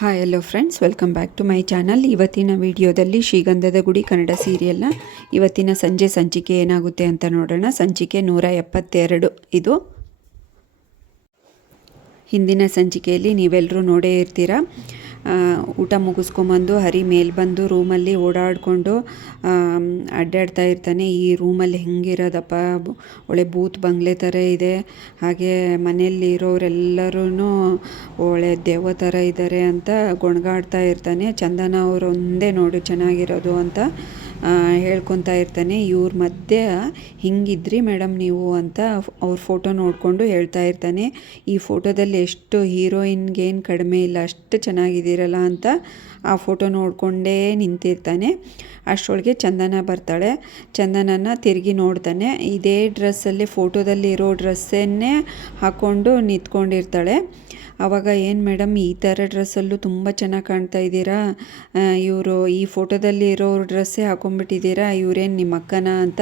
Hi hello friends, welcome back to my channel. ಇವತ್ತಿನ ವಿಡಿಯೋದಲ್ಲಿ ಶ್ರೀಗಂಧದ ಗುಡಿ ಕನ್ನಡ ಸೀರಿಯಲ್ನ ಇವತ್ತಿನ ಸಂಜೆ ಸಂಚಿಕೆ ಏನಾಗುತ್ತೆ ಅಂತ ನೋಡೋಣ. ಸಂಚಿಕೆ 172 ಇದು. ಹಿಂದಿನ ಸಂಚಿಕೆಯಲ್ಲಿ ನೀವೆಲ್ಲರೂ ನೋಡೇ ಇರ್ತೀರ. ಊಟ ಮುಗಿಸ್ಕೊಂಬಂದು ಹರಿ ಮೇಲೆ ಬಂದು ರೂಮಲ್ಲಿ ಓಡಾಡಿಕೊಂಡು ಅಡ್ಡಾಡ್ತಾ ಇರ್ತಾನೆ. ಈ ರೂಮಲ್ಲಿ ಹೆಂಗಿರೋದಪ್ಪ, ಒಳ್ಳೆ ಬೂತ್ ಬಂಗ್ಲೆ ಥರ ಇದೆ, ಹಾಗೆ ಮನೆಯಲ್ಲಿ ಇರೋರೆಲ್ಲರೂ ಒಳ್ಳೆ ದೆವ್ವ ಥರ ಇದ್ದಾರೆ ಅಂತ ಗೊಣಗಾಡ್ತಾ ಇರ್ತಾನೆ. ಚಂದನ ಅವರು ಒಂದೇ ನೋಡು ಚೆನ್ನಾಗಿರೋದು ಅಂತ ಹೇಳ್ಕೊತಾ ಇರ್ತಾನೆ. ಇವ್ರ ಮಧ್ಯೆ ಹಿಂಗಿದ್ರಿ ಮೇಡಮ್ ನೀವು ಅಂತ ಅವ್ರ ಫೋಟೋ ನೋಡಿಕೊಂಡು ಹೇಳ್ತಾ ಇರ್ತಾನೆ. ಈ ಫೋಟೋದಲ್ಲಿ ಎಷ್ಟು ಹೀರೋಯಿನ್ಗೇನು ಕಡಿಮೆ ಇಲ್ಲ, ಅಷ್ಟು ಚೆನ್ನಾಗಿದ್ದೀರಲ್ಲ ಅಂತ ಆ ಫೋಟೋ ನೋಡಿಕೊಂಡೇ ನಿಂತಿರ್ತಾನೆ. ಅಷ್ಟರೊಳಗೆ ಚಂದನ ಬರ್ತಾಳೆ. ಚಂದನನ ತಿರುಗಿ ನೋಡ್ತಾನೆ. ಇದೇ ಡ್ರೆಸ್ಸಲ್ಲಿ ಫೋಟೋದಲ್ಲಿ ಇರೋ ಡ್ರೆಸ್ಸನ್ನೇ ಹಾಕ್ಕೊಂಡು ನಿಂತ್ಕೊಂಡಿರ್ತಾಳೆ. ಆವಾಗ ಏನು ಮೇಡಮ್ ಈ ಥರ ಡ್ರೆಸ್ಸಲ್ಲೂ ತುಂಬ ಚೆನ್ನಾಗಿ ಕಾಣ್ತಾ ಇದ್ದೀರಾ, ಇವರು ಈ ಫೋಟೋದಲ್ಲಿ ಇರೋ ಡ್ರೆಸ್ಸೇ ಹಾಕೊಂಡ್ಬಿಟ್ಟಿದ್ದೀರಾ, ಇವರೇನು ನಿಮ್ಮ ಅಕ್ಕನ ಅಂತ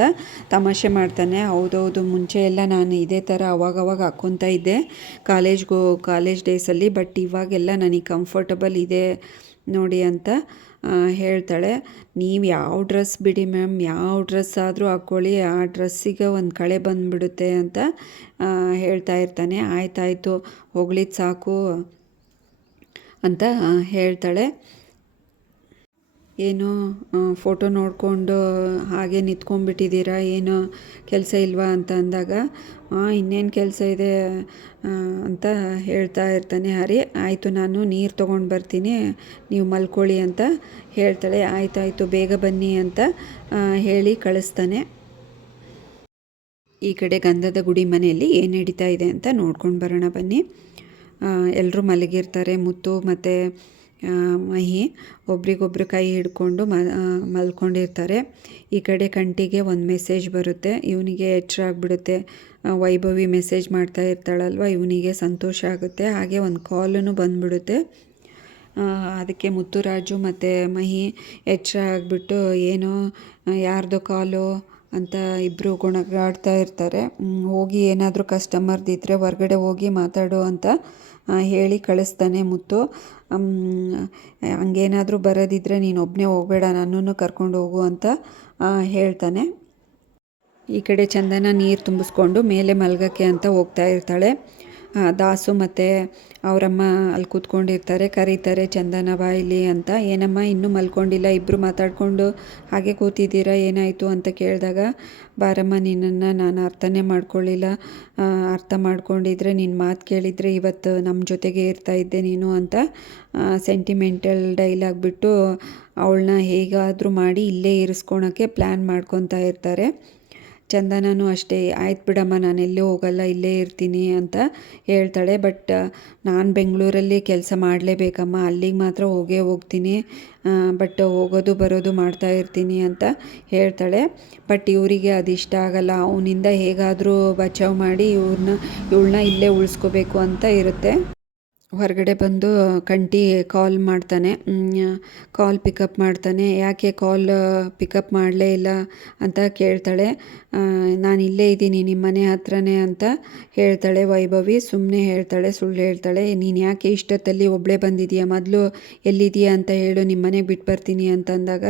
ತಮಾಷೆ ಮಾಡ್ತಾನೆ. ಹೌದೌದು, ಮುಂಚೆ ಎಲ್ಲ ನಾನು ಇದೇ ಥರ ಅವಾಗವಾಗ ಹಾಕ್ಕೊತಾ ಇದ್ದೆ ಕಾಲೇಜ್ ಡೇಸಲ್ಲಿ, ಬಟ್ ಇವಾಗೆಲ್ಲ ನನಗೆ ಕಂಫರ್ಟಬಲ್ ಇದೆ ನೋಡಿ ಅಂತ ಹೇಳ್ತಾಳೆ. ನೀವು ಯಾವ ಡ್ರೆಸ್ ಬಿಡಿ ಮ್ಯಾಮ್, ಯಾವ ಡ್ರೆಸ್ ಆದರೂ ಹಾಕ್ಕೊಳ್ಳಿ, ಆ ಡ್ರೆಸ್ಸಿಗೆ ಒಂದು ಕಳೆ ಬಂದುಬಿಡುತ್ತೆ ಅಂತ ಹೇಳ್ತಾ ಇರ್ತಾನೆ. ಆಯ್ತಾಯಿತು ಹೊಗಳಿದ್ದು ಸಾಕು ಅಂತ ಹೇಳ್ತಾಳೆ. ಏನೋ ಫೋಟೋ ನೋಡಿಕೊಂಡು ಹಾಗೆ ನಿಂತ್ಕೊಂಡ್ಬಿಟ್ಟಿದ್ದೀರಾ, ಏನೋ ಕೆಲಸ ಇಲ್ವಾ ಅಂತ ಅಂದಾಗ ಇನ್ನೇನು ಕೆಲಸ ಇದೆ ಅಂತ ಹೇಳ್ತಾ ಇರ್ತಾನೆ ಹರಿ. ಆಯಿತು ನಾನು ನೀರು ತೊಗೊಂಡು ಬರ್ತೀನಿ, ನೀವು ಮಲ್ಕೊಳ್ಳಿ ಅಂತ ಹೇಳ್ತಾಳೆ. ಆಯ್ತಾಯಿತು ಬೇಗ ಬನ್ನಿ ಅಂತ ಹೇಳಿ ಕಳಿಸ್ತಾನೆ. ಈ ಕಡೆ ಗಂಧದ ಗುಡಿ ಮನೆಯಲ್ಲಿ ಏನು ನಡೀತಾ ಇದೆ ಅಂತ ನೋಡ್ಕೊಂಡು ಬರೋಣ ಬನ್ನಿ. ಎಲ್ಲರೂ ಮಲಗಿರ್ತಾರೆ. ಮುತ್ತು ಮತ್ತು ಮಹಿ ಒಬ್ರಿಗೊಬ್ರು ಕೈ ಹಿಡ್ಕೊಂಡು ಮಲ್ಕೊಂಡಿರ್ತಾರೆ. ಈ ಕಡೆ ಕಂಟಿಗೆ ಒಂದು ಮೆಸೇಜ್ ಬರುತ್ತೆ. ಇವನಿಗೆ ಎಚ್ಚರ ಆಗಿಬಿಡುತ್ತೆ. ವೈಭವಿ ಮೆಸೇಜ್ ಮಾಡ್ತಾ ಇರ್ತಾಳಲ್ವ, ಇವನಿಗೆ ಸಂತೋಷ ಆಗುತ್ತೆ. ಹಾಗೆ ಒಂದು ಕಾಲೂ ಬಂದುಬಿಡುತ್ತೆ. ಅದಕ್ಕೆ ಮುತ್ತುರಾಜು ಮತ್ತು ಮಹಿ ಎಚ್ಚರ ಆಗಿಬಿಟ್ಟು ಏನೋ ಯಾರ್ದೋ ಕಾಲು ಅಂತ ಇಬ್ಬರು ಗೊಣಗಾಡ್ತಾ ಇರ್ತಾರೆ. ಹೋಗಿ ಏನಾದರೂ ಕಸ್ಟಮರ್ದಿದ್ದರೆ ಹೊರ್ಗಡೆ ಹೋಗಿ ಮಾತಾಡು ಅಂತ ಹೇಳಿ ಕಳಿಸ್ತಾನೆ ಮುತ್ತು. ಹಂಗೇನಾದರೂ ಬರೋದಿದ್ದರೆ ನೀನು ಒಬ್ಬನೇ ಹೋಗಬೇಡ, ನನ್ನನ್ನು ಕರ್ಕೊಂಡು ಹೋಗು ಅಂತ ಹೇಳ್ತಾನೆ. ಈ ಕಡೆ ಚಂದನ ನೀರು ತುಂಬಿಸ್ಕೊಂಡು ಮೇಲೆ ಮಲ್ಗಕ್ಕೆ ಅಂತ ಹೋಗ್ತಾ ಇರ್ತಾಳೆ. ದಾಸು ಮತ್ತು ಅವರಮ್ಮ ಅಲ್ಲಿ ಕೂತ್ಕೊಂಡಿರ್ತಾರೆ. ಕರೀತಾರೆ, ಚಂದನ ಬಾ ಇಲ್ಲಿ ಅಂತ. ಏನಮ್ಮ ಇನ್ನೂ ಮಲ್ಕೊಂಡಿಲ್ಲ, ಇಬ್ಬರು ಮಾತಾಡಿಕೊಂಡು ಹಾಗೆ ಕೂತಿದ್ದೀರಾ, ಏನಾಯಿತು ಅಂತ ಕೇಳಿದಾಗ, ಬಾರಮ್ಮ ನಿನ್ನನ್ನು ನಾನು ಅರ್ಥನೇ ಮಾಡ್ಕೊಳ್ಳಿಲ್ಲ, ಅರ್ಥ ಮಾಡ್ಕೊಂಡಿದ್ರೆ ನಿನ್ನ ಮಾತು ಕೇಳಿದರೆ ಇವತ್ತು ನಮ್ಮ ಜೊತೆಗೆ ಇರ್ತಾಯಿದ್ದೆ ನೀನು ಅಂತ ಸೆಂಟಿಮೆಂಟಲ್ ಡೈಲಾಗ್ ಬಿಟ್ಟು ಅವಳನ್ನ ಹೇಗಾದರೂ ಮಾಡಿ ಇಲ್ಲೇ ಇರಿಸ್ಕೊಳಕ್ಕೆ ಪ್ಲ್ಯಾನ್ ಮಾಡ್ಕೊತಾ ಇರ್ತಾರೆ. ಚಂದನೂ ಅಷ್ಟೇ, ಆಯ್ತು ಬಿಡಮ್ಮ ನಾನು ಎಲ್ಲೇ ಹೋಗಲ್ಲ, ಇಲ್ಲೇ ಇರ್ತೀನಿ ಅಂತ ಹೇಳ್ತಾಳೆ. ಬಟ್ ನಾನು ಬೆಂಗಳೂರಲ್ಲಿ ಕೆಲಸ ಮಾಡಲೇಬೇಕಮ್ಮ, ಅಲ್ಲಿಗೆ ಮಾತ್ರ ಹೋಗ್ತೀನಿ, ಬಟ್ ಹೋಗೋದು ಬರೋದು ಮಾಡ್ತಾ ಇರ್ತೀನಿ ಅಂತ ಹೇಳ್ತಾಳೆ. ಬಟ್ ಇವರಿಗೆ ಅದು ಇಷ್ಟ ಆಗಲ್ಲ. ಅವನಿಂದ ಹೇಗಾದರೂ ಬಚಾವ್ ಮಾಡಿ ಇವಳನ್ನ ಇಲ್ಲೇ ಉಳಿಸ್ಕೋಬೇಕು ಅಂತ ಇರುತ್ತೆ. ಹೊರಗಡೆ ಬಂದು ಕಂಟಿ ಕಾಲ್ ಮಾಡ್ತಾನೆ. ಕಾಲ್ ಪಿಕಪ್ ಮಾಡ್ತಾನೆ. ಯಾಕೆ ಕಾಲ್ ಪಿಕಪ್ ಮಾಡಲೇ ಇಲ್ಲ ಅಂತ ಕೇಳ್ತಾಳೆ. ನಾನು ಇಲ್ಲೇ ಇದ್ದೀನಿ ನಿಮ್ಮ ಮನೆ ಹತ್ರನೇ ಅಂತ ಹೇಳ್ತಾಳೆ ವೈಭವಿ. ಸುಮ್ಮನೆ ಹೇಳ್ತಾಳೆ, ಸುಳ್ಳು ಹೇಳ್ತಾಳೆ. ನೀನು ಯಾಕೆ ಇಷ್ಟೊತ್ತಲ್ಲಿ ಒಬ್ಬಳೇ ಬಂದಿದೀಯ, ಮೊದಲು ಎಲ್ಲಿದೆಯಾ ಅಂತ ಹೇಳು, ನಿಮ್ಮ ಮನೆಗೆ ಬಿಟ್ಟು ಬರ್ತೀನಿ ಅಂತ ಅಂದಾಗ,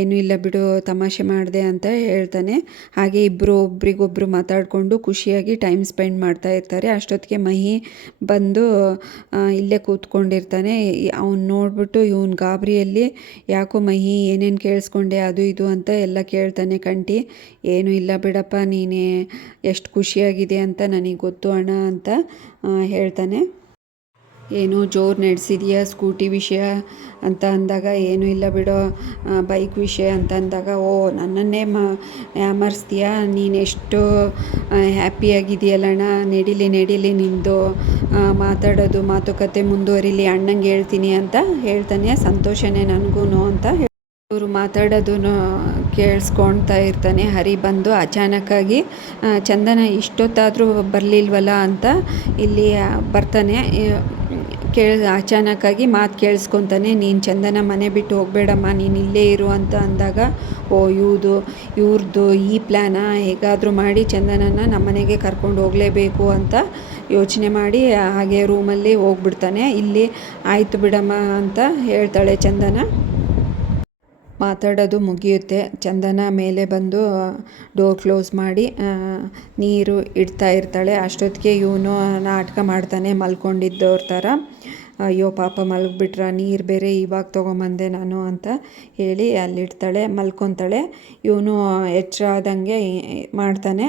ಏನೂ ಇಲ್ಲ ಬಿಡು ತಮಾಷೆ ಮಾಡಿದೆ ಅಂತ ಹೇಳ್ತಾನೆ. ಹಾಗೆ ಇಬ್ಬರು ಒಬ್ರಿಗೊಬ್ರು ಮಾತಾಡಿಕೊಂಡು ಖುಷಿಯಾಗಿ ಟೈಮ್ ಸ್ಪೆಂಡ್ ಮಾಡ್ತಾ ಇರ್ತಾರೆ. ಅಷ್ಟೊತ್ತಿಗೆ ಮಹಿ ಬಂದು ಇಲ್ಲೇ ಕೂತ್ಕೊಂಡಿರ್ತಾನೆ. ಅವ್ನು ನೋಡ್ಬಿಟ್ಟು ಇವನು ಗಾಬರಿಯಲ್ಲಿ, ಯಾಕೋ ಮಹಿ ಏನೇನು ಕೇಳಿಸ್ಕೊಂಡೆ ಅದು ಇದು ಅಂತ ಎಲ್ಲ ಕೇಳ್ತಾನೆ. ಕಂಟಿ ಏನೂ ಇಲ್ಲ ಬಿಡಪ್ಪ, ನೀನೇ ಎಷ್ಟು ಖುಷಿಯಾಗಿದೆ ಅಂತ ನನಗೆ ಗೊತ್ತು ಅಣ್ಣ ಅಂತ ಹೇಳ್ತಾನೆ. ಏನೋ ಜೋರು ನಡೆಸಿದೆಯಾ ಸ್ಕೂಟಿ ವಿಷಯ ಅಂತ ಅಂದಾಗ, ಏನೂ ಇಲ್ಲ ಬಿಡೋ ಬೈಕ್ ವಿಷಯ ಅಂತ ಅಂದಾಗ, ಓ ನನ್ನನ್ನೇ ಯಾಮರ್ಸ್ತೀಯಾ, ನೀನೆಷ್ಟು ಹ್ಯಾಪಿಯಾಗಿದೆಯಲ್ಲಣ್ಣ, ನಡೀಲಿ ನಿಮ್ಮದು ಮಾತಾಡೋದು ಮಾತುಕತೆ ಮುಂದುವರಿಲಿ, ಅಣ್ಣಂಗೆ ಹೇಳ್ತೀನಿ ಅಂತ ಹೇಳ್ತಾನೆ. ಸಂತೋಷನೇ ನನಗೂ ಅಂತ ಇವರು ಮಾತಾಡೋದನ್ನು ಕೇಳಿಸ್ಕೊಳ್ತಾ ಇರ್ತಾನೆ. ಹರಿ ಬಂದು ಅಚಾನಕ್ಕಾಗಿ ಚಂದನ ಇಷ್ಟೊತ್ತಾದರೂ ಬರಲಿಲ್ವಲ್ಲ ಅಂತ ಇಲ್ಲಿ ಬರ್ತಾನೆ. ಅಚಾನಕ್ಕಾಗಿ ಮಾತು ಕೇಳಿಸ್ಕೊತಾನೆ, ನೀನು ಚಂದನ ಮನೆ ಬಿಟ್ಟು ಹೋಗಬೇಡಮ್ಮ, ನೀನು ಇಲ್ಲೇ ಇರು ಅಂತ ಅಂದಾಗ, ಓ ಇವ್ರದ್ದು ಈ ಪ್ಲ್ಯಾನ, ಹೇಗಾದರೂ ಮಾಡಿ ಚಂದನನ ನಮ್ಮ ಮನೆಗೆ ಕರ್ಕೊಂಡು ಹೋಗಲೇಬೇಕು ಅಂತ ಯೋಚನೆ ಮಾಡಿ ಹಾಗೆ ರೂಮಲ್ಲಿ ಹೋಗ್ಬಿಡ್ತಾನೆ. ಇಲ್ಲಿ ಆಯಿತು ಬಿಡಮ್ಮ ಅಂತ ಹೇಳ್ತಾಳೆ ಚಂದನ. ಮಾತಾಡೋದು ಮುಗಿಯುತ್ತೆ. ಚಂದನ ಮೇಲೆ ಬಂದು ಡೋರ್ ಕ್ಲೋಸ್ ಮಾಡಿ ನೀರು ಇಡ್ತಾ ಇರ್ತಾಳೆ. ಅಷ್ಟೊತ್ತಿಗೆ ಇವನು ನಾಟಕ ಮಾಡ್ತಾನೆ ಮಲ್ಕೊಂಡಿದ್ದವ್ರ ಥರ. ಅಯ್ಯೋ ಪಾಪ ಮಲಗಿಬಿಟ್ರ, ನೀರು ಬೇರೆ ಇವಾಗ ತೊಗೊಂಬಂದೆ ನಾನು ಅಂತ ಹೇಳಿ ಅಲ್ಲಿಡ್ತಾಳೆ, ಮಲ್ಕೊತಾಳೆ. ಇವನು ಎಚ್ಚರ ಆದಂಗೆ ಮಾಡ್ತಾನೆ.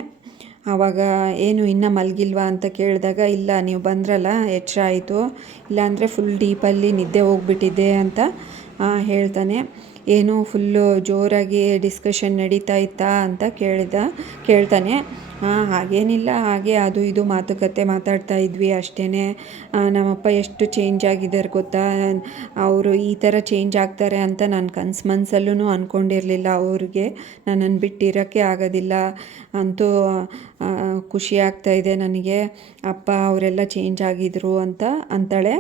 ಆವಾಗ ಏನು ಇನ್ನೂ ಮಲಗಿಲ್ವಾ ಅಂತ ಕೇಳಿದಾಗ, ಇಲ್ಲ ನೀವು ಬಂದ್ರಲ್ಲ ಎಚ್ಚರ ಆಯಿತು, ಇಲ್ಲಾಂದರೆ ಫುಲ್ ಡೀಪಲ್ಲಿ ನಿದ್ದೆ ಹೋಗ್ಬಿಟ್ಟಿದ್ದೆ ಅಂತ ಹೇಳ್ತಾನೆ. ಏನೋ ಫುಲ್ಲು ಜೋರಾಗಿ ಡಿಸ್ಕಷನ್ ನಡೀತಾ ಇತ್ತಾ ಅಂತ ಕೇಳ್ತಾನೆ. ಹಾಗೇನಿಲ್ಲ, ಹಾಗೆ ಅದು ಇದು ಮಾತುಕತೆ ಮಾತಾಡ್ತಾ ಇದ್ವಿ ಅಷ್ಟೇ. ನಮ್ಮಪ್ಪ ಎಷ್ಟು ಚೇಂಜ್ ಆಗಿದ್ದಾರೆ ಗೊತ್ತಾ, ಅವರು ಈ ಥರ ಚೇಂಜ್ ಆಗ್ತಾರೆ ಅಂತ ನಾನು ಮನಸ್ಸಲ್ಲೂ ಅಂದ್ಕೊಂಡಿರಲಿಲ್ಲ. ಅವ್ರಿಗೆ ನನ್ನನ್ನು ಬಿಟ್ಟಿರೋಕ್ಕೆ ಆಗೋದಿಲ್ಲ, ಅಂತೂ ಖುಷಿ ಆಗ್ತಾಯಿದೆ ನನಗೆ, ಅಪ್ಪ ಅವರೆಲ್ಲ ಚೇಂಜ್ ಆಗಿದ್ರು ಅಂತ ಅಂತಾಳೆ.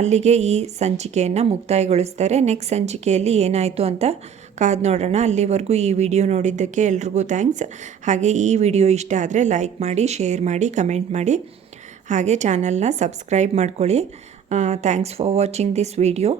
ಅಲ್ಲಿಗೆ ಈ ಸಂಚಿಕೆಯನ್ನು ಮುಕ್ತಾಯಗೊಳಿಸ್ತಾರೆ. ನೆಕ್ಸ್ಟ್ ಸಂಚಿಕೆಯಲ್ಲಿ ಏನಾಯಿತು ಅಂತ ಕಾದು ನೋಡೋಣ. ಅಲ್ಲಿವರೆಗೂ ಈ ವಿಡಿಯೋ ನೋಡಿದ್ದಕ್ಕೆ ಎಲ್ರಿಗೂ ಥ್ಯಾಂಕ್ಸ್. ಹಾಗೆ ಈ ವಿಡಿಯೋ ಇಷ್ಟ ಆದರೆ ಲೈಕ್ ಮಾಡಿ, ಶೇರ್ ಮಾಡಿ, ಕಮೆಂಟ್ ಮಾಡಿ, ಹಾಗೆ ಚಾನಲ್ನ ಸಬ್ಸ್ಕ್ರೈಬ್ ಮಾಡ್ಕೊಳ್ಳಿ. Thanks for watching this video.